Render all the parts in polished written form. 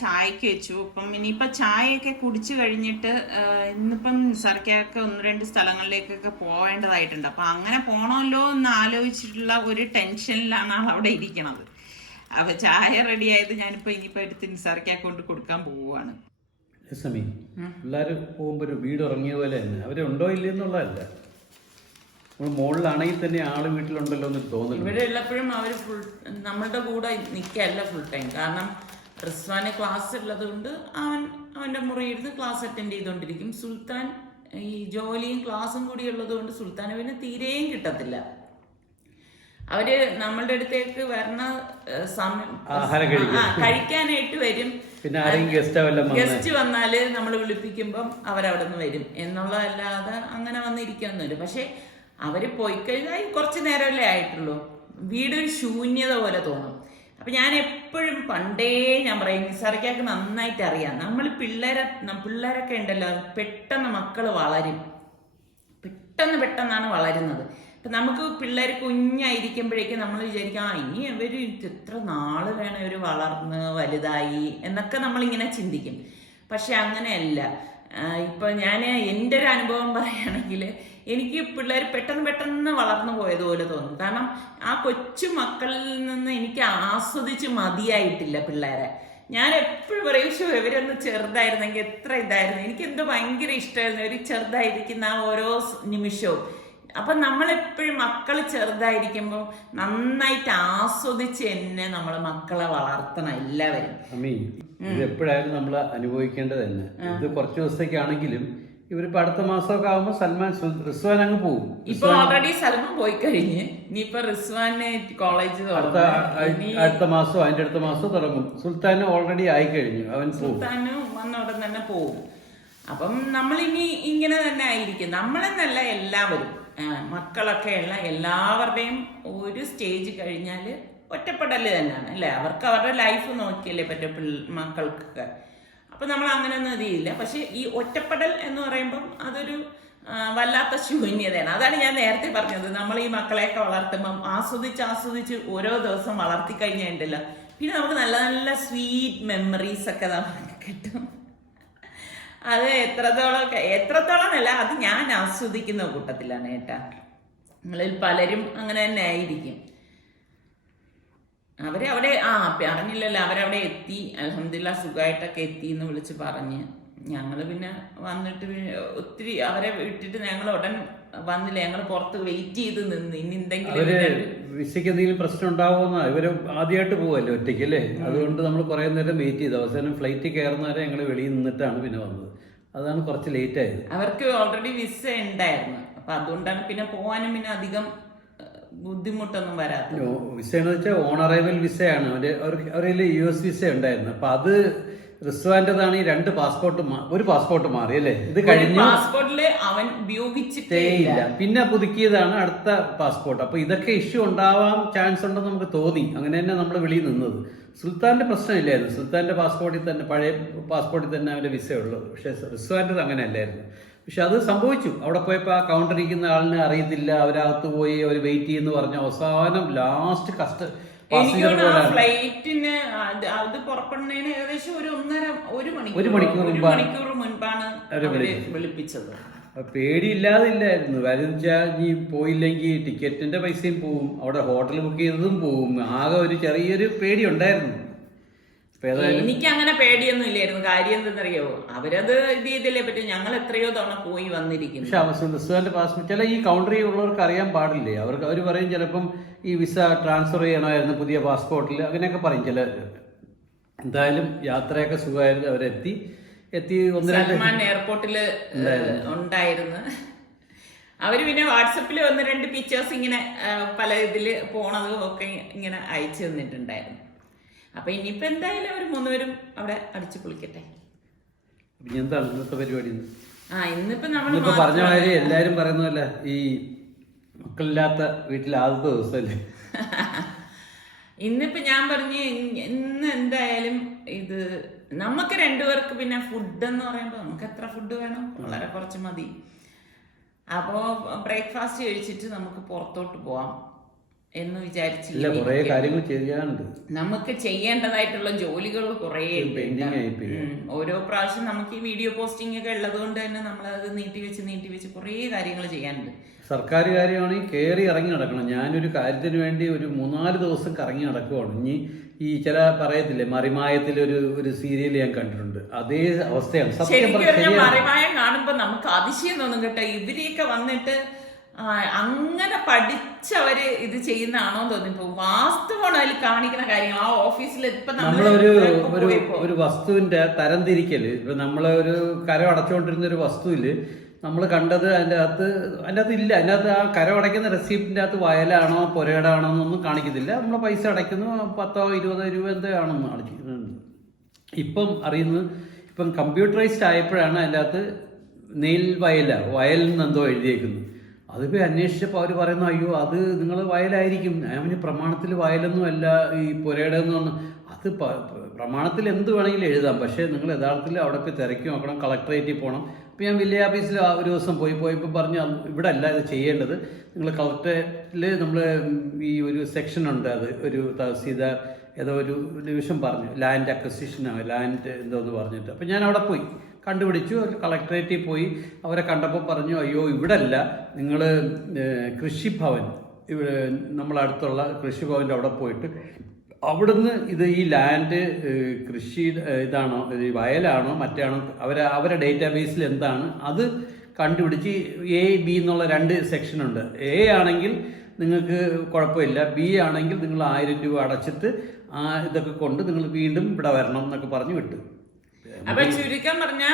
ചായക്ക് വെച്ചു. അപ്പം ഇനിയിപ്പോൾ ചായയൊക്കെ കുടിച്ചു കഴിഞ്ഞിട്ട് ഇന്നിപ്പം സർക്കൊക്കെ 1-2 സ്ഥലങ്ങളിലേക്കൊക്കെ പോവേണ്ടതായിട്ടുണ്ട്. അപ്പം അങ്ങനെ പോകണമല്ലോ എന്ന് ആലോചിച്ചിട്ടുള്ള ഒരു ടെൻഷനിലാണ് ആൾ അവിടെ ഇരിക്കണത്. അപ്പം ചായ റെഡി ആയത് ഞാനിപ്പോൾ ഇനിയിപ്പോൾ എടുത്ത് നിസാർക്കെ കൊണ്ട് കൊടുക്കാൻ പോവുകയാണ്. പിള്ളേർ പോകുമ്പോൾ ഒരു വീട് ഉറങ്ങിയ പോലെ തന്നെ അവരുണ്ടോ ഇല്ലെന്നുള്ളതല്ല, മുകളിലാണെങ്കിൽ തന്നെ ആള് വീട്ടിലുണ്ടല്ലോ എന്ന് തോന്നുന്നു. ഇവിടെ ഉള്ളപ്പോഴും അവർ നമ്മളുടെ കൂടെ നിൽക്കല്ല ഫുൾ ടൈം. കാരണം റിസ്വാന് ക്ലാസ് ഉള്ളത് കൊണ്ട് അവൻ്റെ മുറിയിരുന്ന് ക്ലാസ് അറ്റൻഡ് ചെയ്തുകൊണ്ടിരിക്കും. സുൽത്താൻ ഈ ജോലിയും ക്ലാസ്സും കൂടി ഉള്ളത് കൊണ്ട് സുൽത്താന് പിന്നെ തീരെയും കിട്ടത്തില്ല. അവര് നമ്മളുടെ അടുത്തേക്ക് വരണ സമയം കഴിക്കാനായിട്ട് വരും. ഗസ്റ്റ് വന്നാല് നമ്മൾ വിളിപ്പിക്കുമ്പം അവരവിടെ നിന്ന് വരും എന്നുള്ളതല്ലാതെ അങ്ങനെ വന്നിരിക്കൊന്നുമില്ല. പക്ഷെ അവര് പോയി കഴിഞ്ഞാൽ കുറച്ച് നേരമല്ലേ ആയിട്ടുള്ളൂ, വീടൊരു ശൂന്യത പോലെ തോന്നും. അപ്പൊ ഞാൻ എപ്പോഴും പണ്ടേ ഞാൻ പറയും, നിസാർക്കൊക്കെ നന്നായിട്ട് അറിയാം, നമ്മൾ പിള്ളേരൊക്കെ ഉണ്ടല്ലോ, പെട്ടെന്ന് മക്കള് വളരും, പെട്ടെന്നാണ് വളരുന്നത്. ഇപ്പം നമുക്ക് പിള്ളേർ കുഞ്ഞായിരിക്കുമ്പോഴേക്കും നമ്മൾ വിചാരിക്കാം ഇനി ഇവർ എത്ര നാള് വേണം ഇവർ വളർന്ന് വലുതായി എന്നൊക്കെ നമ്മളിങ്ങനെ ചിന്തിക്കും. പക്ഷെ അങ്ങനെയല്ല. ഇപ്പം ഞാൻ എൻ്റെ ഒരു അനുഭവം പറയുകയാണെങ്കിൽ എനിക്ക് പിള്ളേർ പെട്ടെന്ന് വളർന്നു പോയതുപോലെ തോന്നും. കാരണം ആ കൊച്ചു മക്കളിൽ നിന്ന് എനിക്ക് ആസ്വദിച്ച് മതിയായിട്ടില്ല പിള്ളേരെ. ഞാൻ എപ്പോഴും പറയും, ഇവരൊന്ന് ചെറുതായിരുന്നെങ്കിൽ എത്ര ഇതായിരുന്നു. എനിക്കെന്തോ ഭയങ്കര ഇഷ്ടമായിരുന്നു ഒരു ചെറുതായിരിക്കുന്ന ആ ഓരോ നിമിഷവും. അപ്പൊ നമ്മളെപ്പോഴും മക്കള് ചെറുതായിരിക്കുമ്പോൾ നന്നായിട്ട് ആസ്വദിച്ച് തന്നെ നമ്മള് മക്കളെ വളർത്തണം എല്ലാവരും. ഇത് എപ്പോഴായാലും നമ്മൾ അനുഭവിക്കേണ്ടത് തന്നെ. ഇത് കുറച്ച് ദിവസത്തേക്കാണെങ്കിലും ഇവരിപ്പോ അടുത്ത മാസമൊക്കെ ആകുമ്പോൾ റിസ്വാൻ അങ്ങ് പോകും. ഇപ്പൊ ഓൾറെഡി സൽമാൻ പോയി കഴിഞ്ഞ് ഇനിയിപ്പൊ റിസ്വാന് കോളേജ് അടുത്ത മാസം അതിന്റെ അടുത്ത മാസം തുടങ്ങും. സുൽത്താന് ഓൾറെഡി ആയിക്കഴിഞ്ഞു, അവൻ സുൽത്താന് വന്ന ഉടൻ തന്നെ പോകും. അപ്പം നമ്മളിനി ഇങ്ങനെ തന്നെ ആയിരിക്കും. നമ്മളെന്നല്ല എല്ലാവരും, മക്കളൊക്കെ ഉള്ള എല്ലാവരുടെയും ഒരു സ്റ്റേജ് കഴിഞ്ഞാൽ ഒറ്റപ്പെടല് തന്നെയാണ് അല്ലേ. അവർക്ക് അവരുടെ ലൈഫ് നോക്കിയല്ലേ പറ്റും മക്കൾക്കൊക്കെ. അപ്പൊ നമ്മൾ അങ്ങനെയൊന്നും ഇതില്ല. പക്ഷെ ഈ ഒറ്റപ്പെടൽ എന്ന് പറയുമ്പം അതൊരു വല്ലാത്ത ശൂന്യതയാണ്. അതാണ് ഞാൻ നേരത്തെ പറഞ്ഞത്, നമ്മൾ ഈ മക്കളെയൊക്കെ വളർത്തുമ്പം ആസ്വദിച്ച് ഓരോ ദിവസം വളർത്തി കഴിഞ്ഞിട്ടുണ്ടല്ലോ, പിന്നെ നമുക്ക് നല്ല നല്ല സ്വീറ്റ് മെമ്മറീസ് ഒക്കെ നമുക്ക് കിട്ടും. അത് എത്രത്തോളം അല്ല, അത് ഞാൻ ആസ്വദിക്കുന്ന കൂട്ടത്തിലാണ് ഏട്ടാ. നിങ്ങളിൽ പലരും അങ്ങനെ തന്നെ ആയിരിക്കും. അവരവിടെ പറഞ്ഞില്ലല്ലോ, അവരവിടെ എത്തി, അൽഹംദുലില്ലാ സുഖമായിട്ടൊക്കെ എത്തി എന്ന് വിളിച്ച് പറഞ്ഞ്. ഞങ്ങള് പിന്നെ വന്നിട്ട് ഒത്തിരി അവരെ വിട്ടിട്ട് ഞങ്ങൾ ഉടൻ വന്നില്ല. ഞങ്ങൾ പുറത്ത് വെയിറ്റ് ചെയ്ത് നിന്ന് ഇനി എന്തെങ്കിലും വിസയ്ക്ക് എന്തെങ്കിലും പ്രശ്നം ഉണ്ടാവുമെന്നാ. ഇവര് ആദ്യമായിട്ട് പോവല്ലേ ഒറ്റയ്ക്ക് അല്ലേ, അതുകൊണ്ട് നമ്മൾ കുറെ നേരം വെയിറ്റ് ചെയ്തു. അവസാനം ഫ്ലൈറ്റ് കയറുന്നവരെ ഞങ്ങൾ വെളിയിൽ നിന്നിട്ടാണ് പിന്നെ വന്നത്. അതാണ് കുറച്ച് ലേറ്റ് ആയത്. അവർക്ക് ഓൾറെഡി വിസ ഉണ്ടായിരുന്നു, അപ്പൊ അതുകൊണ്ടാണ് പിന്നെ പോവാനും പിന്നെ അധികം ബുദ്ധിമുട്ടൊന്നും വരാത്തത്. വിസ എന്ന് വെച്ചാൽ ഓൺ അറൈവൽ വിസയാണ്. അവരുടെ US വിസ ഉണ്ടായിരുന്നു. അപ്പൊ അത് റിസ്വാന്റേതാണ്. ഈ ഒരു പാസ്പോർട്ട് മാറി അല്ലേ. ഇത് കഴിഞ്ഞു പാസ്പോർട്ടില് അവൻ ഉപയോഗിച്ചിട്ടേ ഇല്ല, പിന്നെ പുതുക്കിയതാണ് അടുത്ത പാസ്പോർട്ട്. അപ്പൊ ഇതൊക്കെ ഇഷ്യൂ ഉണ്ടാവാൻ ചാൻസ് ഉണ്ടെന്ന് നമുക്ക് തോന്നി. അങ്ങനെ തന്നെ നമ്മൾ വെളിയിൽ നിന്നത്. സുൽത്താന്റെ പ്രശ്നമില്ലായിരുന്നു. സുൽത്താന്റെ പാസ്പോർട്ടിൽ തന്നെ, പഴയ പാസ്പോർട്ടിൽ തന്നെ അവന്റെ വിസ ഉള്ളത്. പക്ഷെ റിസ്വാന്റേത് അങ്ങനെ അല്ലായിരുന്നു. പക്ഷെ അത് സംഭവിച്ചു. അവിടെ പോയപ്പോൾ ആ കൗണ്ടർ ഇരിക്കുന്ന ആളിനെ അറിയത്തില്ല, അവരകത്ത് പോയി അവർ വെയിറ്റ് ചെയ്യുന്നു പറഞ്ഞു. അവസാനം ലാസ്റ്റ് ഫ്ലൈറ്റിന് അത് പുറപ്പെടുന്നതിന് ഏകദേശം ഒരു മണിക്കൂർ മുൻപാണ് വിളിപ്പിച്ചത്. പേടിയില്ലാതില്ലായിരുന്നു. കാര്യം വെച്ചാൽ നീ പോയില്ലെങ്കിൽ ടിക്കറ്റിന്റെ പൈസയും പോവും, അവിടെ ഹോട്ടൽ ബുക്ക് ചെയ്തതും പോവും. ആകെ ഒരു ചെറിയൊരു പേടി ഉണ്ടായിരുന്നു. എനിക്ക് അങ്ങനെ പേടിയൊന്നും ഇല്ലായിരുന്നു. കാര്യം എന്തെന്നറിയോ, അവരത് ഇത് ചെയ്തില്ലേ പറ്റും. ഞങ്ങൾ എത്രയോ തവണ പോയി വന്നിരിക്കുന്നു. പക്ഷെ പാസ്പോർട്ട് ചില ഈ കൗണ്ടറിൽ ഉള്ളവർക്ക് അറിയാൻ പാടില്ലേ. അവർ പറയും ചിലപ്പം ഈ വിസ ട്രാൻസ്ഫർ ചെയ്യണമായിരുന്നു പുതിയ പാസ്പോർട്ടിൽ, അങ്ങനെയൊക്കെ പറയും ചിലർ. എന്തായാലും യാത്രയൊക്കെ സുഖമായിരുന്നു. അവരെത്തി സൽമാൻ എയർപോർട്ടില് ഉണ്ടായിരുന്നു. അവര് പിന്നെ വാട്സപ്പിൽ 1-2 പിക്ചേഴ്സ് ഇങ്ങനെ പല ഇതില് പോണതും ഒക്കെ ഇങ്ങനെ അയച്ചു തന്നിട്ടുണ്ടായിരുന്നു. അപ്പൊ ഇനിയിപ്പോ എന്തായാലും അവർ 3 പേരും അവിടെ അടിച്ചു പൊളിക്കട്ടെ. എന്താണ് ഇന്നത്തെ പരിപാടി? ഇന്നിപ്പോ നമ്മൾ പറഞ്ഞ മാതിരി എല്ലാരും പറയുന്നതല്ല, ഈ മക്കളില്ലാത്ത വീട്ടിൽ ആദ്യത്തെ ദിവസമല്ലേ. ഇന്നിപ്പോ ഞാൻ പറഞ്ഞു ഇന്ന് എന്തായാലും ഇത് നമുക്ക് 2 പേർക്ക് പിന്നെ ഫുഡ് എന്ന് പറയുമ്പോ നമുക്ക് എത്ര ഫുഡ് വേണം, വളരെ കുറച്ച് മതി. അപ്പോ ബ്രേക്ക്ഫാസ്റ്റ് കഴിച്ചിട്ട് നമുക്ക് പുറത്തോട്ട് പോവാം. എന്ന് വിചാരിച്ച് ഇല്ല, കുറേ കാര്യങ്ങൾ ചെയ്യാനുണ്ട്. നമുക്ക് ചെയ്യേണ്ടതായിട്ടുള്ള ജോലികൾ കുറേ ഓരോ പ്രാവശ്യം നമുക്ക് ഈ വീഡിയോ പോസ്റ്റിംഗ് ഒക്കെ ഉള്ളത് കൊണ്ട് തന്നെ നമ്മളത് നീട്ടി വെച്ച് കുറേ കാര്യങ്ങൾ ചെയ്യാനുണ്ട്. സർക്കാർ കാര്യമാണെങ്കിൽ കയറി ഇറങ്ങി നടക്കണം. ഞാനൊരു കാര്യത്തിന് വേണ്ടി ഒരു 3-4 ദിവസം കറങ്ങി നടക്കുവാണ്. ഇനി ഈ ചില പറയത്തില്ലേ, മറിമായത്തിൽ ഒരു സീരിയൽ ഞാൻ കണ്ടിട്ടുണ്ട്, അതേ അവസ്ഥയാണ്. ശരിക്കും മറിമായം കാണുമ്പോ നമുക്ക് അതിശയം തോന്നും കേട്ടോ. ഇവരെയൊക്കെ വന്നിട്ട് അങ്ങനെ പഠിച്ചവര് ഇത് ചെയ്യുന്നതാണോ തോന്നിപ്പോ. വാസ്തവമാണ് അതിൽ കാണിക്കുന്ന കാര്യങ്ങൾ. ആ ഓഫീസിൽ ഇപ്പൊ ഒരു വസ്തുവിന്റെ തരം തിരിക്കല്, ഇപ്പൊ നമ്മളെ ഒരു കരം അടച്ചുകൊണ്ടിരുന്ന ഒരു വസ്തുവില് നമ്മൾ കണ്ടത് അതിൻ്റെ അകത്ത് ഇല്ല. അതിൻ്റെ അകത്ത് ആ കരം അടയ്ക്കുന്ന റെസിപ്റ്റിൻ്റെ അകത്ത് വയലാണോ പുരയിടാണോ എന്നൊന്നും കാണിക്കത്തില്ല. നമ്മൾ പൈസ അടയ്ക്കുന്നു, 10-20 രൂപ എന്താണെന്ന് കാണിച്ചിട്ടുണ്ട്. ഇപ്പം അറിയുന്നത്, ഇപ്പം കമ്പ്യൂട്ടറൈസ്ഡ് ആയപ്പോഴാണ് അതിൻ്റെ അകത്ത് നെയിൽ വയലിൽ നിന്ന് എന്തോ എഴുതിയേക്കുന്നു. അതിപ്പോൾ അന്വേഷിച്ചപ്പോൾ അവർ പറയുന്നു, അയ്യോ അത് നിങ്ങൾ വയലായിരിക്കും. ഞാൻ പ്രമാണത്തിൽ വയലൊന്നും അല്ല ഈ പുരയിടെന്ന് പറഞ്ഞു. അത് പ്രമാണത്തിൽ എന്ത് വേണമെങ്കിലും എഴുതാം, പക്ഷേ നിങ്ങൾ യഥാർത്ഥത്തിൽ അവിടെ പോയി തിരക്കി നോക്കണം, കളക്ടറേറ്റിൽ പോകണം. അപ്പോൾ ഞാൻ വില്ലേജ് ഓഫീസിൽ ഒരു ദിവസം പോയപ്പോൾ പറഞ്ഞു, ഇവിടെ അല്ല ഇത് ചെയ്യേണ്ടത്, നിങ്ങൾ കളക്ടറേറ്റിൽ നമ്മൾ ഈ ഒരു സെക്ഷൻ ഉണ്ട്, അത് ഒരു തഹസീൽദാർ ഏതോ ഒരു ഡിവിഷൻ പറഞ്ഞു, ലാൻഡ് അക്വസിഷനാണ്, ലാൻഡ് എന്തോന്ന് പറഞ്ഞിട്ട്. അപ്പോൾ ഞാൻ അവിടെ പോയി കണ്ടുപിടിച്ചു. കളക്ടറേറ്റിൽ പോയി അവരെ കണ്ടപ്പോൾ പറഞ്ഞു, അയ്യോ ഇവിടെ അല്ല, നിങ്ങൾ കൃഷിഭവൻ, ഇവിടെ നമ്മളടുത്തുള്ള കൃഷിഭവൻ്റെ അവിടെ പോയിട്ട് അവിടുന്ന് ഇത് ഈ ലാൻഡ് കൃഷി ഇതാണോ, വയലാണോ മറ്റാണോ, അവരെ ഡേറ്റാബേസിൽ എന്താണ് അത് കണ്ടുപിടിച്ച് A, B എന്നുള്ള 2 സെക്ഷനുണ്ട്. A ആണെങ്കിൽ നിങ്ങൾക്ക് കുഴപ്പമില്ല, B ആണെങ്കിൽ നിങ്ങൾ 1000 രൂപ അടച്ചിട്ട് ഇതൊക്കെ കൊണ്ട് നിങ്ങൾ വീണ്ടും ഇവിടെ വരണം എന്നൊക്കെ പറഞ്ഞു വിട്ടു. അപ്പൊ ചുരുക്കം പറഞ്ഞ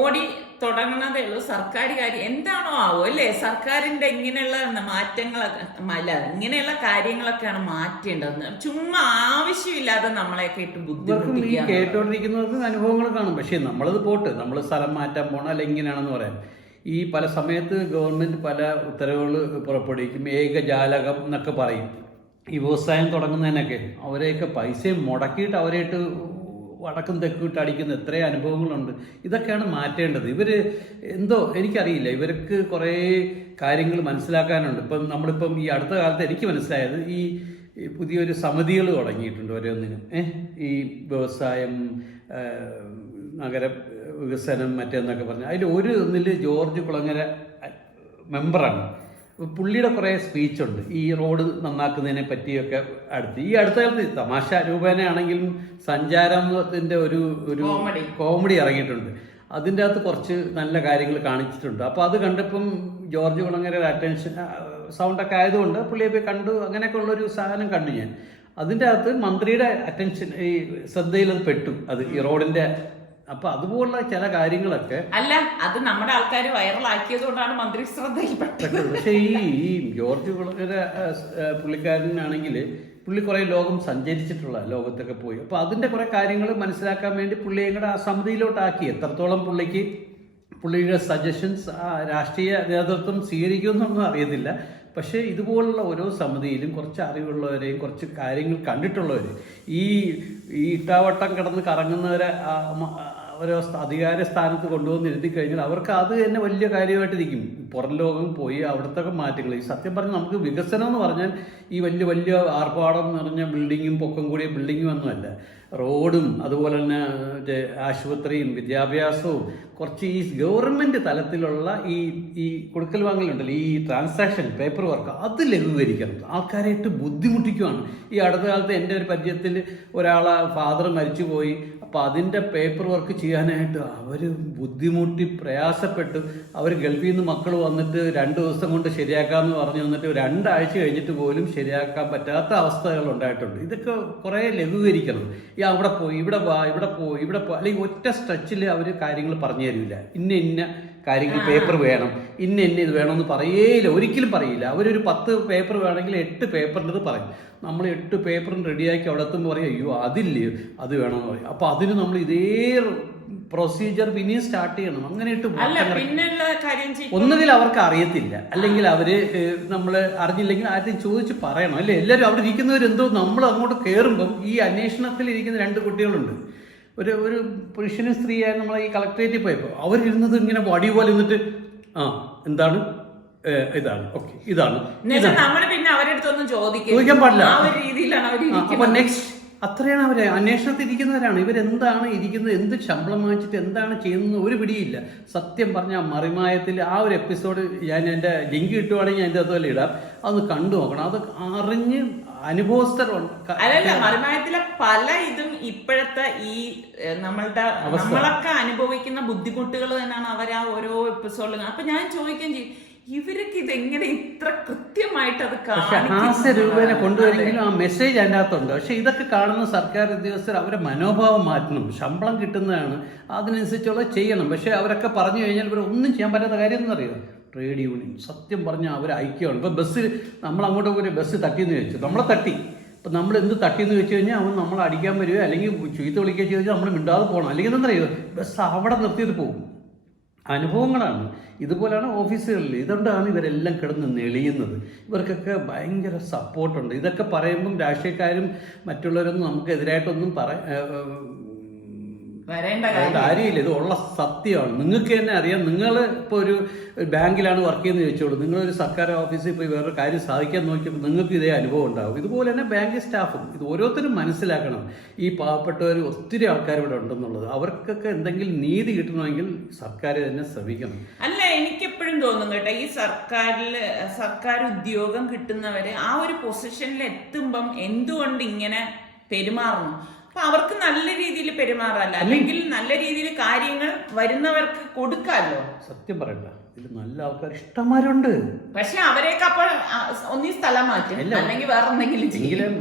ഓടി തുടങ്ങുന്നതേ ഉള്ളൂ സർക്കാർ കാര്യം. എന്താണോ ആവോ അല്ലേ, സർക്കാരിന്റെ ഇങ്ങനെയുള്ള മാറ്റങ്ങളൊക്കെ ഇങ്ങനെയുള്ള കാര്യങ്ങളൊക്കെയാണ് മാറ്റേണ്ടത്. ചുമ്മാ ആവശ്യമില്ലാതെ നമ്മളെയൊക്കെ ഇട്ട് ബുദ്ധിമുട്ടിക്കുക. കേട്ടോണ്ടിരിക്കുന്നവർക്ക് അനുഭവങ്ങൾ കാണും. പക്ഷെ നമ്മളത് പോട്ട്, നമ്മൾ സ്ഥലം മാറ്റാൻ പോകണം അല്ല ഇങ്ങനെയാണെന്ന് പറയാൻ. ഈ പല സമയത്ത് ഗവൺമെന്റ് പല ഉത്തരവുകൾ പുറപ്പെടുവിക്കും, ഏകജാലകം എന്നൊക്കെ പറയും. ഈ വ്യവസായം തുടങ്ങുന്നതിനൊക്കെ അവരെയൊക്കെ പൈസയും മുടക്കിയിട്ട് അവരായിട്ട് വടക്കും തെക്കിട്ട് അടിക്കുന്ന എത്രയോ അനുഭവങ്ങളുണ്ട്. ഇതൊക്കെയാണ് മാറ്റേണ്ടത്. ഇവർ എന്തോ എനിക്കറിയില്ല, ഇവർക്ക് കുറേ കാര്യങ്ങൾ മനസ്സിലാക്കാനുണ്ട്. നമ്മളിപ്പം ഈ അടുത്ത കാലത്ത് എനിക്ക് മനസ്സിലായത്, ഈ പുതിയൊരു സമിതികൾ തുടങ്ങിയിട്ടുണ്ട് ഓരോന്നിനും. ഈ വ്യവസായം, നഗര വികസനം, മറ്റേന്നൊക്കെ പറഞ്ഞാൽ അതിൽ ഒന്നിൽ ജോർജ് കുളങ്ങര മെമ്പറാണ്. പുള്ളിയുടെ കുറേ സ്പീച്ചുണ്ട് ഈ റോഡ് നന്നാക്കുന്നതിനെ പറ്റിയൊക്കെ. ഈ അടുത്ത കാലത്ത് തമാശ രൂപേണയാണെങ്കിലും സഞ്ചാരത്തിൻ്റെ ഒരു കോമഡി ഇറങ്ങിയിട്ടുണ്ട്. അതിൻ്റെ അകത്ത് കുറച്ച് നല്ല കാര്യങ്ങൾ കാണിച്ചിട്ടുണ്ട്. അപ്പോൾ അത് കണ്ടപ്പം ജോർജ് കുളങ്ങരയുടെ അറ്റൻഷൻ സൗണ്ടൊക്കെ ആയതുകൊണ്ട് പുള്ളിയെ പോയി കണ്ടു. അങ്ങനെയൊക്കെ ഉള്ളൊരു സാധനം കണ്ടു ഞാൻ. അതിൻ്റെ അകത്ത് മന്ത്രിയുടെ അറ്റൻഷൻ, ഈ ശ്രദ്ധയിൽ അത് പെട്ടു, അത് ഈ റോഡിൻ്റെ. അപ്പൊ അതുപോലുള്ള ചില കാര്യങ്ങളൊക്കെ അല്ല, അത് നമ്മുടെ ആൾക്കാർ വൈറലാക്കിയത് കൊണ്ടാണ് മന്ത്രി ശ്രദ്ധയിൽപ്പെട്ടത്. പക്ഷെ ഈ ജോർജ് കുളങ്ങര പുള്ളിക്കാരനാണെങ്കിൽ പുള്ളി കുറെ ലോകം സഞ്ചരിച്ചിട്ടുള്ള, ലോകത്തൊക്കെ പോയി. അപ്പൊ അതിന്റെ കുറെ കാര്യങ്ങൾ മനസ്സിലാക്കാൻ വേണ്ടി പുള്ളിയെ കൂടെ ആ സമിതിയിലോട്ടാക്കി. എത്രത്തോളം പുള്ളിയുടെ സജഷൻസ് രാഷ്ട്രീയ നേതൃത്വം സ്വീകരിക്കുമെന്നൊന്നും അറിയത്തില്ല. പക്ഷേ ഇതുപോലുള്ള ഓരോ സമിതിയിലും കുറച്ച് അറിവുള്ളവരെയും കുറച്ച് കാര്യങ്ങൾ കണ്ടിട്ടുള്ളവർ, ഈ ഇട്ടാവട്ടം കിടന്ന് കറങ്ങുന്നവരെ ഓരോ അധികാര സ്ഥാനത്ത് കൊണ്ടുവന്ന് ഇരുത്തി കഴിഞ്ഞാൽ അവർക്ക് അത് തന്നെ വലിയ കാര്യമായിട്ടിരിക്കും. പുറം ലോകം പോയി അവിടുത്തെ മാറ്റങ്ങൾ. ഈ സത്യം പറഞ്ഞാൽ നമുക്ക് വികസനം എന്ന് പറഞ്ഞാൽ ഈ വലിയ ആർഭാടം നിറഞ്ഞ ബിൽഡിങ്ങും പൊക്കം കൂടിയ ബിൽഡിങ്ങും ഒന്നുമല്ല. റോഡും അതുപോലെ തന്നെ ആശുപത്രിയും വിദ്യാഭ്യാസവും കുറച്ച് ഈ ഗവൺമെൻറ് തലത്തിലുള്ള ഈ കൊടുക്കൽ വാങ്ങലുണ്ടല്ലോ, ഈ ട്രാൻസാക്ഷൻ പേപ്പർ വർക്ക്, അത് ലഘൂകരിക്കണം. ആൾക്കാരായിട്ട് ബുദ്ധിമുട്ടിക്കുകയാണ്. ഈ അടുത്ത കാലത്ത് എൻ്റെ ഒരു പരിചയത്തിൽ ഒരാളെ ഫാദർ മരിച്ചുപോയി. അപ്പോൾ അതിൻ്റെ പേപ്പർ വർക്ക് ചെയ്യാനായിട്ട് അവർ ബുദ്ധിമുട്ടി പ്രയാസപ്പെട്ടു. അവർ ഗൾഫിൽ നിന്ന് മക്കൾ വന്നിട്ട് 2 ദിവസം കൊണ്ട് ശരിയാക്കാമെന്ന് പറഞ്ഞു വന്നിട്ട് 2 ആഴ്ച കഴിഞ്ഞിട്ട് പോലും ശരിയാക്കാൻ പറ്റാത്ത അവസ്ഥകൾ ഉണ്ടായിട്ടുണ്ട്. ഇതൊക്കെ കുറേ ലഘൂകരിക്കണം. ഈ അവിടെ പോയി ഇവിടെ പോയി അല്ലെങ്കിൽ ഒറ്റ സ്ട്രെച്ചിൽ അവർ കാര്യങ്ങൾ പറഞ്ഞു തരില്ല. ഇന്ന കാര്യങ്ങൾ പേപ്പർ വേണം, ഇന്ന ഇത് വേണമെന്ന് പറയേയില്ല, ഒരിക്കലും പറയില്ല. അവരൊരു 10 പേപ്പർ വേണമെങ്കിൽ 8 പേപ്പറിൻ്റെ പറയും. നമ്മൾ 8 പേപ്പറും റെഡിയാക്കി അവിടെ എത്തുമ്പോൾ പറയും, അയ്യോ അതില്ലേ, അത് വേണമെന്ന് പറയും. അപ്പോൾ അതിന് നമ്മൾ ഇതേ പ്രൊസീജിയർ പിന്നെയും സ്റ്റാർട്ട് ചെയ്യണം. അങ്ങനെയിട്ട് ഒന്നുകിൽ അവർക്ക് അറിയത്തില്ല, അല്ലെങ്കിൽ അവര് നമ്മൾ അറിഞ്ഞില്ലെങ്കിൽ ആദ്യം ചോദിച്ച് പറയണം, അല്ലേ? എല്ലാവരും അവിടെ ഇരിക്കുന്നവരെന്തോ നമ്മൾ അങ്ങോട്ട് കയറുമ്പം ഈ അന്വേഷണത്തിൽ ഇരിക്കുന്ന 2 കുട്ടികളുണ്ട്. ഒരു പുരുഷനും സ്ത്രീയായ നമ്മളെ ഈ കളക്ടറേറ്റിൽ പോയപ്പോൾ അവരിരുന്നത് ഇങ്ങനെ വടി പോലെ നിന്നിട്ട് എന്താണ് ഇതാണ്. ഓക്കെ, ഇതാണ്. നമ്മള് പിന്നെ അവരുടെ അടുത്തൊന്നും ചോദിക്കാൻ പാടില്ല. ആ ഒരു രീതിയിലാണ് അവർ. അപ്പൊ നെക്സ്റ്റ് അത്രയാണ് അവരെ അന്വേഷണത്തിരിക്കുന്നവരാണ്. ഇവരെന്താണ് ഇരിക്കുന്നത്, എന്ത് ശമ്പളം വാങ്ങിച്ചിട്ട് എന്താണ് ചെയ്യുന്നത് ഒരു പിടിയില്ല. സത്യം പറഞ്ഞാൽ മറിമായത്തിൽ ആ ഒരു എപ്പിസോഡ് ഞാൻ എൻ്റെ ലിങ്ക് കിട്ടുവാണെങ്കിൽ ഞാൻ എൻ്റെ അതുപോലെ ഇടാം, അതൊന്ന് കണ്ടു നോക്കണം. അത് അറിഞ്ഞ് അനുഭവസ്ഥരുണ്ട്. അല്ലല്ല, മറിമായത്തിലെ പല ഇതും ഇപ്പോഴത്തെ ഈ നമ്മളൊക്കെ അനുഭവിക്കുന്ന ബുദ്ധിമുട്ടുകൾ തന്നെയാണ് അവർ ആ ഓരോ എപ്പിസോഡിലും. അപ്പൊ ഞാൻ ചോദിക്കുകയും ചെയ്യും, ഇവരൊക്കെ ഇതെങ്ങനെ ഇത്ര കൃത്യമായിട്ട് അത് ഹാസ്യരൂപേനെ കൊണ്ടുവരെങ്കിലും ആ മെസ്സേജ് അതിൻ്റെ അകത്തുണ്ട്. പക്ഷെ ഇതൊക്കെ കാണുന്ന സർക്കാർ ഉദ്യോഗസ്ഥർ അവരെ മനോഭാവം മാറ്റണം. ശമ്പളം കിട്ടുന്നതാണ്, അതിനനുസരിച്ചുള്ള ചെയ്യണം. പക്ഷെ അവരൊക്കെ പറഞ്ഞു കഴിഞ്ഞാൽ ഇവർ ഒന്നും ചെയ്യാൻ പറ്റാത്ത കാര്യം എന്നറിയാം. ട്രേഡ് യൂണിയൻ സത്യം പറഞ്ഞാൽ അവർ ഐക്യമാണ്. ഇപ്പം ബസ്സിൽ നമ്മൾ അങ്ങോട്ട് പോയി ബസ് തട്ടിയെന്ന് ചോദിച്ചു, നമ്മളെ തട്ടി. ഇപ്പം നമ്മൾ എന്ത് തട്ടിയെന്ന് വെച്ച് കഴിഞ്ഞാൽ അവൻ നമ്മളെ അടിക്കാൻ വരിക അല്ലെങ്കിൽ ചീത്ത വിളിക്കുക ചെയ്ത് നമ്മൾ മിണ്ടാതെ പോകണം. അല്ലെങ്കിൽ എന്തറിയുമോ, ബസ് അവിടെ നിർത്തിയിട്ട് പോകും. അനുഭവങ്ങളാണ്. ഇതുപോലെയാണ് ഓഫീസുകളിൽ. ഇതുകൊണ്ടാണ് ഇവരെല്ലാം കിടന്ന് നെളിയുന്നത്. ഇവർക്കൊക്കെ ഭയങ്കര സപ്പോർട്ടുണ്ട്. ഇതൊക്കെ പറയുമ്പം രാഷ്ട്രീയക്കാരും മറ്റുള്ളവരൊന്നും നമുക്ക് എതിരായിട്ടൊന്നും കാര്യമില്ല. ഇത് ഉള്ള സത്യമാണ്. നിങ്ങൾക്ക് തന്നെ അറിയാം. നിങ്ങൾ ഇപ്പോൾ ഒരു ബാങ്കിലാണ് വർക്ക് ചെയ്യുന്നത് ചോദിച്ചോളൂ, നിങ്ങളൊരു സർക്കാർ ഓഫീസിൽ പോയി വേറൊരു കാര്യം സാധിക്കാൻ നോക്കിയപ്പോൾ നിങ്ങൾക്ക് ഇതേ അനുഭവം ഉണ്ടാകും. ഇതുപോലെ തന്നെ ബാങ്ക് സ്റ്റാഫും ഇത് ഓരോരുത്തരും മനസ്സിലാക്കണം. ഈ പാവപ്പെട്ടവർ ഒത്തിരി ആൾക്കാർ ഇവിടെ ഉണ്ടെന്നുള്ളത്. അവർക്കൊക്കെ എന്തെങ്കിലും നീതി കിട്ടണമെങ്കിൽ സർക്കാർ തന്നെ ശ്രമിക്കണം. അല്ല, എനിക്കെപ്പോഴും തോന്നും കേട്ടോ, ഈ സർക്കാർ ഉദ്യോഗം കിട്ടുന്നവര് ആ ഒരു പൊസിഷനിൽ എത്തുമ്പം എന്തുകൊണ്ട് ഇങ്ങനെ പെരുമാറണം. അപ്പൊ അവർക്ക് നല്ല രീതിയിൽ പെരുമാറല്ല, അല്ലെങ്കിൽ നല്ല രീതിയിൽ കാര്യങ്ങൾ വരുന്നവർക്ക് കൊടുക്കാമല്ലോ. സത്യം പറയണ്ട, ഇതിൽ നല്ല ആൾക്കാർ ഇഷ്ടംമാരുണ്ട്. പക്ഷെ അവരെയൊക്കെ അപ്പോൾ ഒന്നീ സ്ഥലം മാറ്റും, അല്ലെങ്കിൽ വേറെ എന്തെങ്കിലും.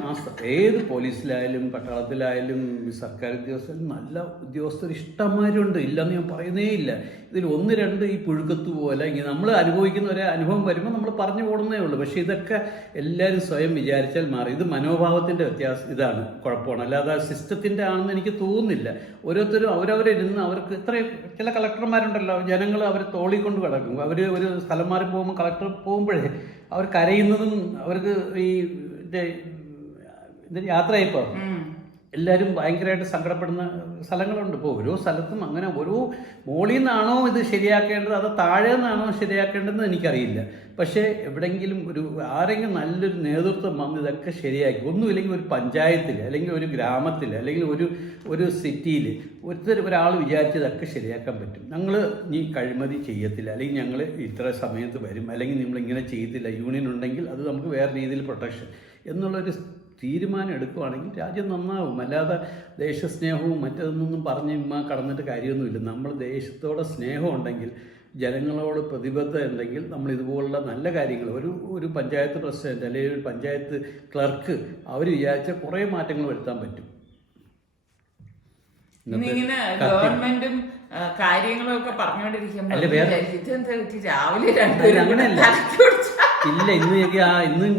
ഏത് പോലീസിലായാലും പട്ടാളത്തിലായാലും സർക്കാർ ഉദ്യോഗസ്ഥരും നല്ല ഉദ്യോഗസ്ഥർ ഇഷ്ടംമാരുണ്ട്. ഇല്ലെന്ന് ഞാൻ പറയുന്നേ ഇല്ല. ഇതിൽ ഒന്ന് രണ്ട് ഈ പുഴുക്കത്ത് പോലെ ഇങ്ങനെ നമ്മൾ അനുഭവിക്കുന്ന ഒരു അനുഭവം വരുമ്പോൾ നമ്മൾ പറഞ്ഞു പോകുന്നേ ഉള്ളൂ. പക്ഷെ ഇതൊക്കെ എല്ലാവരും സ്വയം വിചാരിച്ചാൽ മാറി. ഇത് മനോഭാവത്തിന്റെ വ്യത്യാസം, ഇതാണ് കുഴപ്പമാണ്. അല്ലാതെ സിസ്റ്റത്തിന്റെ ആണെന്ന് എനിക്ക് തോന്നുന്നില്ല. ഓരോരുത്തരും അവരവരിരുന്ന് അവർക്ക് ചില കളക്ടർമാരുണ്ടല്ലോ, ജനങ്ങൾ അവരെ തോളിക്കൊണ്ട് കിടക്കും. അവർ ഒരു സ്ഥലം മാറി പോകുമ്പോൾ കളക്ടർ പോകുമ്പോഴേ അവർ കരയുന്നതും അവർക്ക് ഈ യാത്രയായിപ്പോൾ എല്ലാവരും ഭയങ്കരമായിട്ട് സങ്കടപ്പെടുന്ന സ്ഥലങ്ങളുണ്ട്. ഇപ്പോൾ ഓരോ സ്ഥലത്തും അങ്ങനെ ഓരോ മോളിൽ നിന്നാണോ ഇത് ശരിയാക്കേണ്ടത് അതോ താഴെ നിന്നാണോ ശരിയാക്കേണ്ടതെന്ന് എനിക്കറിയില്ല. പക്ഷേ എവിടെയെങ്കിലും ആരെങ്കിലും നല്ലൊരു നേതൃത്വം വന്ന് ഇതൊക്കെ ശരിയാക്കി, ഒന്നുമില്ലെങ്കിൽ ഒരു പഞ്ചായത്തിൽ അല്ലെങ്കിൽ ഒരു ഗ്രാമത്തിൽ അല്ലെങ്കിൽ ഒരു സിറ്റിയിൽ ഒരാൾ വിചാരിച്ച് ഇതൊക്കെ ശരിയാക്കാൻ പറ്റും. ഞങ്ങൾ നീ കഴിമതി ചെയ്യത്തില്ല, അല്ലെങ്കിൽ ഞങ്ങൾ ഇത്ര സമയത്ത് വരും, അല്ലെങ്കിൽ നിങ്ങളിങ്ങനെ ചെയ്യത്തില്ല, യൂണിയൻ ഉണ്ടെങ്കിൽ അത് നമുക്ക് വേറെ രീതിയിൽ പ്രൊട്ടക്ഷൻ എന്നുള്ളൊരു തീരുമാനം എടുക്കുകയാണെങ്കിൽ രാജ്യം നന്നാവും. അല്ലാതെ ദേശസ്നേഹവും മറ്റതൊന്നും പറഞ്ഞ് കടന്നിട്ട് കാര്യമൊന്നുമില്ല. നമ്മൾ ദേശത്തോടെ സ്നേഹം ഉണ്ടെങ്കിൽ, ജനങ്ങളോട് പ്രതിബദ്ധത ഉണ്ടെങ്കിൽ നമ്മൾ ഇതുപോലുള്ള നല്ല കാര്യങ്ങൾ ഒരു പഞ്ചായത്ത് പ്രസിഡന്റ് അല്ലെങ്കിൽ ഒരു പഞ്ചായത്ത് ക്ലർക്ക് അവർ വിചാരിച്ചാൽ കുറേ മാറ്റങ്ങൾ വരുത്താൻ പറ്റും. ഗവൺമെന്റും കാര്യങ്ങളും ഒക്കെ പറഞ്ഞുകൊണ്ടിരിക്കുമ്പോൾ അങ്ങനെയല്ല. ഇല്ല, ഇന്ന്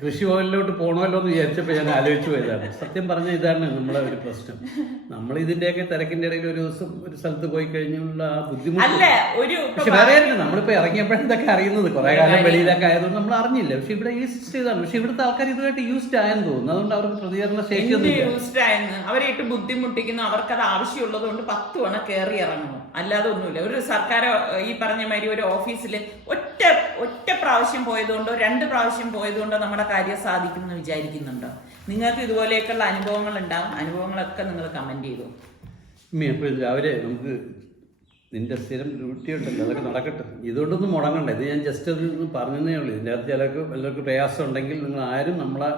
കൃഷി ഭവനിലോട്ട് പോകണമല്ലോ എന്ന് വിചാരിച്ചപ്പോൾ ഞാൻ ആലോചിച്ചു പോയതാണ്. സത്യം പറഞ്ഞാൽ ഇതാണ് നമ്മളെ ഒരു പ്രശ്നം. നമ്മൾ ഇതിന്റെയൊക്കെ തിരക്കിന്റെ ഇടയിൽ ഒരു ദിവസം ഒരു സ്ഥലത്ത് പോയി കഴിഞ്ഞുള്ള ആ ബുദ്ധിമുട്ട്. പക്ഷെ വേറെ നമ്മളിപ്പോ ഇറങ്ങിയപ്പോഴും ഇതൊക്കെ അറിയുന്നത്. കുറെ കാലം വെളിയിലൊക്കെ ആയതുകൊണ്ട് നമ്മൾ അറിഞ്ഞില്ല. പക്ഷെ ഇവിടെ ഈ സിസ്റ്റം ഇതാണ്. പക്ഷെ ഇവിടുത്തെ ആൾക്കാർ ഇതുമായിട്ട് യൂസ്ഡ് ആയെന്ന് തോന്നുന്നു. അതുകൊണ്ട് അവർക്ക് പ്രതികരണ ശേഷി അവരായിട്ട് ബുദ്ധിമുട്ടിക്കുന്നു. അവർക്കത് ആവശ്യമുള്ളത് കൊണ്ട് 10 തവണ കയറി ഇറങ്ങണം, അല്ലാതെ ഒന്നുമില്ല. ഒരു സർക്കാർ ഈ പറഞ്ഞ മാതിരി ഒരു ഓഫീസിൽ ഒറ്റ പ്രാവശ്യം പോയതുകൊണ്ടോ 2 പ്രാവശ്യം പോയതുകൊണ്ടോ നമ്മുടെ കാര്യം സാധിക്കും എന്ന് വിചാരിക്കുന്നുണ്ടോ? നിങ്ങൾക്ക് ഇതുപോലെയൊക്കെയുള്ള അനുഭവങ്ങൾ ഉണ്ടാവും. അനുഭവങ്ങളൊക്കെ നിങ്ങൾ കമന്റ് ചെയ്തു. രാവിലെ നമുക്ക് നിന്റെ സ്ഥിരം ഡ്യൂട്ടി ഉണ്ടല്ലോ, അതൊക്കെ നടക്കട്ടെ. ഇതുകൊണ്ടൊന്നും മുടങ്ങണ്ട. ഇത് ഞാൻ ജസ്റ്റ് അത് പറഞ്ഞതേ ഉള്ളൂ. ഇതിൻ്റെ അകത്ത് എല്ലാവർക്കും പ്രയാസം ഉണ്ടെങ്കിൽ നിങ്ങൾ ആരും നമ്മളെ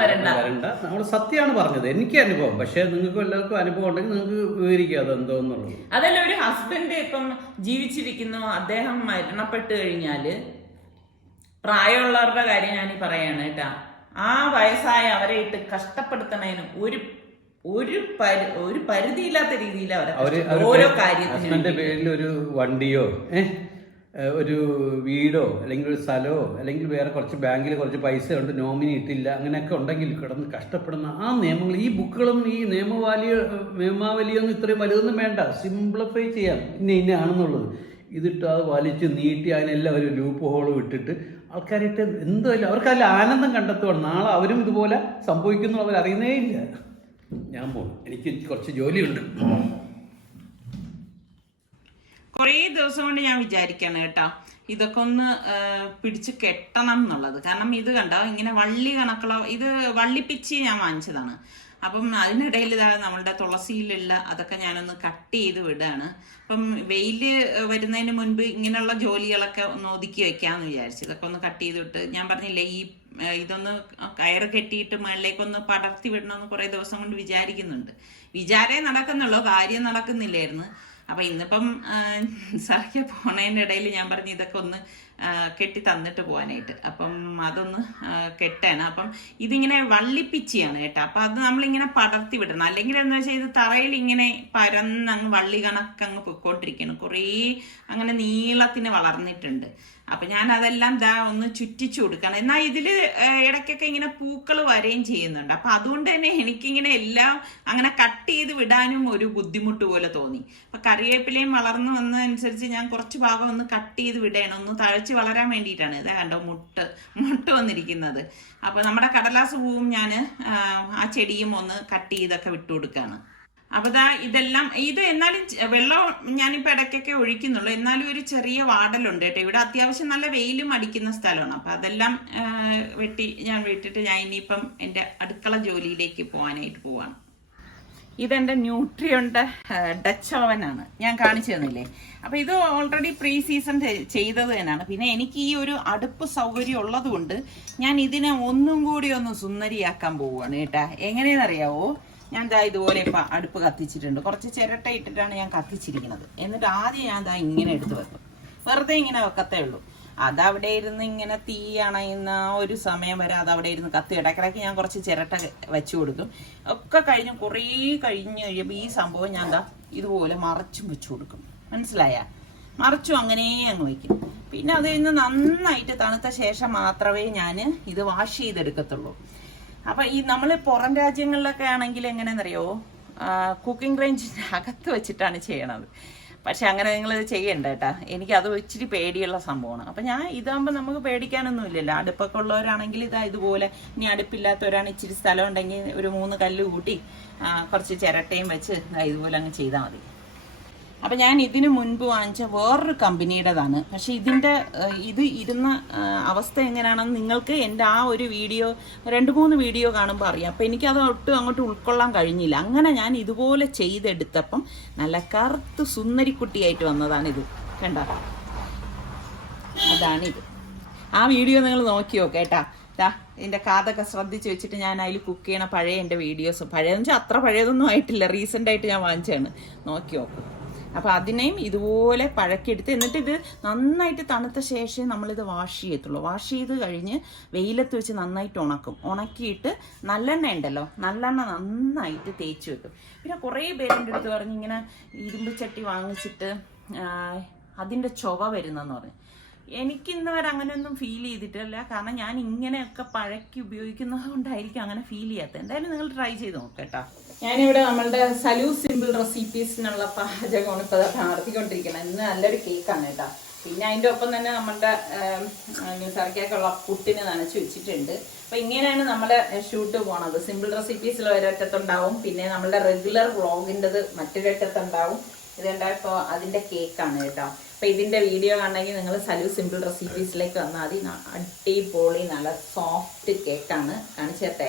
വരണ്ട. നമ്മൾ സത്യമാണ് പറഞ്ഞത്. എനിക്ക് അനുഭവം. പക്ഷെ നിങ്ങൾക്ക് എല്ലാവർക്കും അനുഭവം ഉണ്ടെങ്കിൽ നിങ്ങൾക്ക് വിവരിക്കുക അതെന്തോന്നുള്ളത്. അതല്ല, ഒരു ഹസ്ബൻഡ് ഇപ്പം ജീവിച്ചിരിക്കുന്നു, അദ്ദേഹം മരണപ്പെട്ട് കഴിഞ്ഞാല് പ്രായമുള്ളവരുടെ കാര്യം ഞാൻ പറയാണ് കേട്ടാ, ആ വയസ്സായ അവരെ ഇട്ട് കഷ്ടപ്പെടുത്തണേനും ഒരു പരിധിയില്ലാത്ത രീതിയിൽ അവരെ ഓരോ കാര്യത്തിനും പേരിൽ ഒരു വണ്ടിയോ ഒരു വീടോ അല്ലെങ്കിൽ ഒരു സ്ഥലമോ അല്ലെങ്കിൽ വേറെ കുറച്ച് ബാങ്കിൽ കുറച്ച് പൈസ ഉണ്ട്, നോമിനി ഇട്ടില്ല, അങ്ങനെയൊക്കെ ഉണ്ടെങ്കിൽ കിടന്ന് കഷ്ടപ്പെടുന്ന ആ നിയമങ്ങൾ, ഈ ബുക്കുകളൊന്നും ഈ നിയമാവലിയൊന്നും ഇത്രയും വലുതൊന്നും വേണ്ട. സിംപ്ലിഫൈ ചെയ്യാം ഇന്നയാണെന്നുള്ളത്. ഇതിട്ട് അത് വലിച്ച് നീട്ടി അതിനെല്ലാം ഒരു ലൂപ്പ് ഹോളും ഇട്ടിട്ട് ആൾക്കാരായിട്ട് എന്തോല്ല അവർക്കതിൽ ആനന്ദം കണ്ടെത്തുകയാണ്. നാളെ അവരും ഇതുപോലെ സംഭവിക്കുന്നു അവരറിയുന്നേ ഇല്ല. ഞാൻ പോകും, എനിക്ക് കുറച്ച് ജോലിയുണ്ട്. കുറേ ദിവസം കൊണ്ട് ഞാൻ വിചാരിക്കാണ് കേട്ടോ ഇതൊക്കെ ഒന്ന് പിടിച്ച് കെട്ടണം എന്നുള്ളത്. കാരണം ഇത് കണ്ടോ ഇങ്ങനെ വള്ളി കണക്കുള്ള ഇത് വള്ളിപ്പിച്ച് ഞാൻ വാങ്ങിച്ചതാണ്. അപ്പം അതിനിടയിൽ ഇതാ നമ്മളുടെ തുളസിയിലുള്ള അതൊക്കെ ഞാനൊന്ന് കട്ട് ചെയ്ത് വിടുകയാണ്. അപ്പം വെയിൽ വരുന്നതിന് മുൻപ് ഇങ്ങനെയുള്ള ജോലികളൊക്കെ ഒന്ന് ഒതുക്കി വെക്കാമെന്ന് വിചാരിച്ചു. ഇതൊക്കെ ഒന്ന് കട്ട് ചെയ്ത് വിട്ട് ഞാൻ പറഞ്ഞില്ലേ ഇതൊന്ന് കയറ് കെട്ടിയിട്ട് മുകളിലേക്കൊന്ന് പടർത്തി വിടണമെന്ന് കുറേ ദിവസം കൊണ്ട് വിചാരിക്കുന്നുണ്ട്. വിചാരേ നടക്കുന്നുള്ളൂ, കാര്യം നടക്കുന്നില്ലായിരുന്നു. അപ്പം ഇന്നിപ്പം സാറിക്ക് പോണതിൻ്റെ ഇടയിൽ ഞാൻ പറഞ്ഞു ഇതൊക്കെ ഒന്ന് കെട്ടി തന്നിട്ട് പോകാനായിട്ട്. അപ്പം അതൊന്ന് കെട്ടാണ്. അപ്പം ഇതിങ്ങനെ വള്ളിപ്പിച്ചിയാണ് കേട്ടോ. അപ്പം അത് നമ്മളിങ്ങനെ പടർത്തി വിടണം. അല്ലെങ്കിൽ എന്താ വെച്ചാൽ ഇത് തറയിൽ ഇങ്ങനെ പരന്നങ്ങ് വള്ളി കണക്കങ്ങ് പൊയ്ക്കൊണ്ടിരിക്കണം. കുറേ അങ്ങനെ നീളത്തിന് വളർന്നിട്ടുണ്ട്. അപ്പം ഞാൻ അതെല്ലാം ഒന്ന് ചുറ്റിച്ചു കൊടുക്കണം. എന്നാൽ ഇതിൽ ഇടയ്ക്കൊക്കെ ഇങ്ങനെ പൂക്കൾ വരെയും ചെയ്യുന്നുണ്ട്. അപ്പം അതുകൊണ്ട് തന്നെ എനിക്കിങ്ങനെ എല്ലാം അങ്ങനെ കട്ട് ചെയ്ത് വിടാനും ഒരു ബുദ്ധിമുട്ട് പോലെ തോന്നി. അപ്പം കറിവേപ്പിലയും വളർന്നു വന്നതനുസരിച്ച് ഞാൻ കുറച്ച് ഭാഗം ഒന്ന് കട്ട് ചെയ്ത് വിടണം, ഒന്ന് തഴച്ച് വളരാൻ വേണ്ടിയിട്ടാണ്. ഇതാ കണ്ടോ മുട്ട വന്നിരിക്കുന്നത്. അപ്പോൾ നമ്മുടെ കടലാസ് പൂവും ഞാൻ ആ ചെടിയും ഒന്ന് കട്ട് ചെയ്തൊക്കെ വിട്ടു കൊടുക്കുകയാണ്. അപ്പോൾ ഇതെല്ലാം എന്നാലും വെള്ളം ഞാനിപ്പോൾ ഇടയ്ക്കൊക്കെ ഒഴിക്കുന്നുള്ളൂ. എന്നാലും ഒരു ചെറിയ വാടലുണ്ട് കേട്ടോ. ഇവിടെ അത്യാവശ്യം നല്ല വെയിലും അടിക്കുന്ന സ്ഥലമാണ്. അപ്പോൾ അതെല്ലാം ഞാൻ വിട്ടിട്ട് ഞാൻ ഇനിയിപ്പം എൻ്റെ അടുക്കള ജോലിയിലേക്ക് പോകാനായിട്ട് പോവാണ്. ഇതെൻ്റെ ന്യൂട്രിയോണ്ട് ഡച്ച് ഓവനാണ്, ഞാൻ കാണിച്ചു തന്നില്ലേ. അപ്പോൾ ഇത് ഓൾറെഡി പ്രീ സീസൺ ചെയ്തത് തന്നെയാണ്. പിന്നെ എനിക്ക് ഈ ഒരു അടുപ്പ് സൗകര്യം ഉള്ളത് കൊണ്ട് ഞാൻ ഇതിനെ ഒന്നും കൂടി ഒന്ന് സുന്ദരിയാക്കാൻ പോവുകയാണ് കേട്ടാ. എങ്ങനെയെന്നറിയാവോ, ഞാൻ ഇതുപോലെ ഇപ്പം അടുപ്പ് കത്തിച്ചിട്ടുണ്ട്. കുറച്ച് ചിരട്ട ഇട്ടിട്ടാണ് ഞാൻ കത്തിച്ചിരിക്കുന്നത്. എന്നിട്ട് ആദ്യം ഞാൻ ഇങ്ങനെ എടുത്ത് വെക്കും. വെറുതെ ഇങ്ങനെ വെക്കത്തേ ഉള്ളൂ. അതവിടെ ഇരുന്ന് ഇങ്ങനെ തീ അണയുന്ന ഒരു സമയം വരെ അതവിടെ ഇരുന്ന് കത്തി. ഇടയ്ക്കിടയ്ക്ക് ഞാൻ കുറച്ച് ചിരട്ട വെച്ചു കൊടുക്കും. ഒക്കെ കുറേ കഴിഞ്ഞ് കഴിയുമ്പോൾ ഈ സംഭവം ഞാൻ ഇതുപോലെ മറച്ചും വെച്ചു കൊടുക്കും. മനസ്സിലായ? മറച്ചും അങ്ങനെ അങ്ങ് വയ്ക്കും. പിന്നെ അത് കഴിഞ്ഞ് നന്നായിട്ട് തണുത്ത ശേഷം മാത്രമേ ഞാൻ ഇത് വാഷ് ചെയ്തെടുക്കത്തുള്ളൂ. അപ്പം നമ്മൾ പുറം രാജ്യങ്ങളിലൊക്കെ ആണെങ്കിൽ എങ്ങനെയെന്നറിയോ, കുക്കിംഗ് റേഞ്ചിൻ്റെ അകത്ത് വെച്ചിട്ടാണ് ചെയ്യണത്. പക്ഷെ അങ്ങനെ നിങ്ങൾ ചെയ്യണ്ട കേട്ടാ. എനിക്കത് ഇച്ചിരി പേടിയുള്ള സംഭവമാണ്. അപ്പം ഞാൻ ഇതാകുമ്പോൾ നമുക്ക് പേടിക്കാനൊന്നും ഇല്ലല്ലോ. അടുപ്പൊക്കെ ഉള്ളവരാണെങ്കിൽ ഇതുപോലെ, ഇനി അടുപ്പില്ലാത്തവരാണ് ഇച്ചിരി സ്ഥലം ഉണ്ടെങ്കിൽ ഒരു 3 കല്ല് കൂട്ടി കുറച്ച് ചിരട്ടയും വെച്ച് ഇതുപോലെ അങ്ങ് ചെയ്താൽ മതി. അപ്പം ഞാൻ ഇതിനു മുൻപ് വാങ്ങിച്ച വേറൊരു കമ്പനിയുടേതാണ്. പക്ഷെ ഇത് ഇരുന്ന അവസ്ഥ എങ്ങനെയാണെന്ന് നിങ്ങൾക്ക് എൻ്റെ ആ ഒരു വീഡിയോ 2-3 വീഡിയോ കാണുമ്പോൾ അറിയാം. അപ്പം എനിക്കത് ഒട്ടും അങ്ങോട്ട് ഉൾക്കൊള്ളാൻ കഴിഞ്ഞില്ല. അങ്ങനെ ഞാൻ ഇതുപോലെ ചെയ്തെടുത്തപ്പം നല്ല കറുത്ത് സുന്ദരിക്കുട്ടിയായിട്ട് വന്നതാണിത്. കണ്ട, അതാണിത്. ആ വീഡിയോ നിങ്ങൾ നോക്കിയോ കേട്ടാ. ഇതിൻ്റെ കാതൊക്കെ ശ്രദ്ധിച്ച് വെച്ചിട്ട് ഞാൻ അതിൽ കുക്ക് ചെയ്യണ പഴയ എൻ്റെ വീഡിയോസ്, പഴയതെന്ന് വെച്ചാൽ അത്ര പഴയതൊന്നും ആയിട്ടില്ല, റീസെൻ്റായിട്ട് ഞാൻ വാങ്ങിച്ചതാണ്. നോക്കി നോക്കും. അപ്പോൾ അതിനെയും ഇതുപോലെ പഴക്കിയെടുത്ത്, എന്നിട്ട് ഇത് നന്നായിട്ട് തണുത്ത ശേഷം നമ്മളിത് വാഷ് ചെയ്യത്തുള്ളൂ. വാഷ് ചെയ്ത് കഴിഞ്ഞ് വെയിലത്ത് വെച്ച് നന്നായിട്ട് ഉണക്കിയിട്ട് നല്ലെണ്ണ ഉണ്ടല്ലോ, നല്ലെണ്ണ നന്നായിട്ട് തേച്ച് വെക്കും. പിന്നെ കുറേ പേരെൻ്റെ അടുത്ത് പറഞ്ഞ് ഇങ്ങനെ ഇരുമ്പ് ചട്ടി വാങ്ങിച്ചിട്ട് അതിൻ്റെ ചൊവ വരുന്നെന്ന് പറഞ്ഞു. എനിക്കിന്ന് വരെ അങ്ങനെയൊന്നും ഫീൽ ചെയ്തിട്ടില്ല. കാരണം ഞാൻ ഇങ്ങനെയൊക്കെ പഴക്കി ഉപയോഗിക്കുന്നത് കൊണ്ടായിരിക്കും അങ്ങനെ ഫീൽ ചെയ്യാത്തത്. എന്തായാലും നിങ്ങൾ ട്രൈ ചെയ്ത് നോക്കട്ടോ. ഞാനിവിടെ നമ്മളുടെ സലു സിമ്പിൾ റെസിപ്പീസിനുള്ള പാചകമാണ് ഇപ്പോൾ നടത്തിക്കൊണ്ടിരിക്കുന്നത്. ഇന്ന് നല്ലൊരു കേക്കാണ് കേട്ടോ. പിന്നെ അതിൻ്റെ ഒപ്പം തന്നെ നമ്മളുടെ നിസാർക്കൊക്കെയുള്ള പുട്ടിന് നനച്ച് വെച്ചിട്ടുണ്ട്. അപ്പം ഇങ്ങനെയാണ് നമ്മുടെ ഷൂട്ട് പോണത്. സിമ്പിൾ റെസിപ്പീസിൽ ഒരറ്റത്തുണ്ടാവും, പിന്നെ നമ്മളുടെ റെഗുലർ വ്ളോഗിൻ്റെത് മറ്റൊരറ്റത്തുണ്ടാവും. ഇതുണ്ടായപ്പോൾ അതിൻ്റെ കേക്കാണ് കേട്ടോ. അപ്പം ഇതിൻ്റെ വീഡിയോ കാണണമെങ്കിൽ നിങ്ങൾ സലു സിമ്പിൾ റെസിപ്പീസിലേക്ക് വന്നാൽ മതി. അടിപൊളി നല്ല സോഫ്റ്റ് കേക്കാണ്. കാണിച്ചു തരട്ടെ,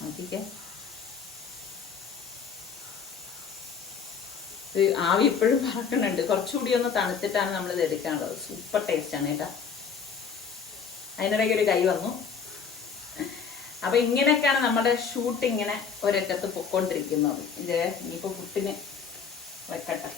നോക്കിക്കേ. ഇത് ആവി ഇപ്പോഴും പറക്കുന്നുണ്ട്. കുറച്ചുകൂടി ഒന്ന് തണുത്തിട്ടാണ് നമ്മളിത് എടുക്കാനുള്ളത്. സൂപ്പർ ടേസ്റ്റാണ് കേട്ടോ. അതിനിടയ്ക്ക് ഒരു കൈ വന്നു. അപ്പം ഇങ്ങനെയൊക്കെയാണ് നമ്മുടെ ഷൂട്ട് ഇങ്ങനെ ഒരറ്റത്ത് പൊക്കോണ്ടിരിക്കുന്നത്. ഇത് ഇനിയിപ്പോൾ പുട്ടിന് വെക്കട്ടെ.